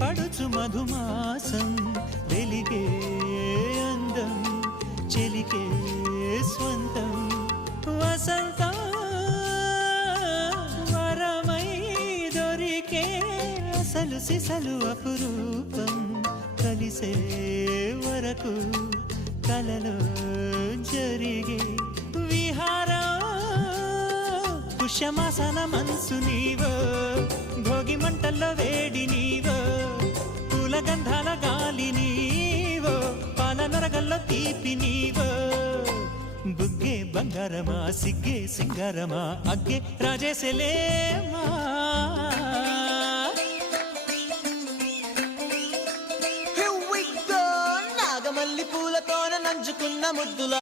పడుచు మధుమాసం వెలిగే అందం చెలికే స్వంతం వసంతం వరమై దొరికే అసలు సిసలు అపురూపం కలిసే వరకు కలలో జరిగే విహారం పుష్యమాసన మనసు నీవో భోగి మంటల్లో వేడి నీవో పూల గంధాల గాలి నీవో పాల నొరగల్లో తీపి నీవో బుగ్గే బంగారమా సిగ్గే సింగారమా అగ్గే రాజేసలేమా నాగమల్లి పూలతోన నంచుకున్న ముద్దుల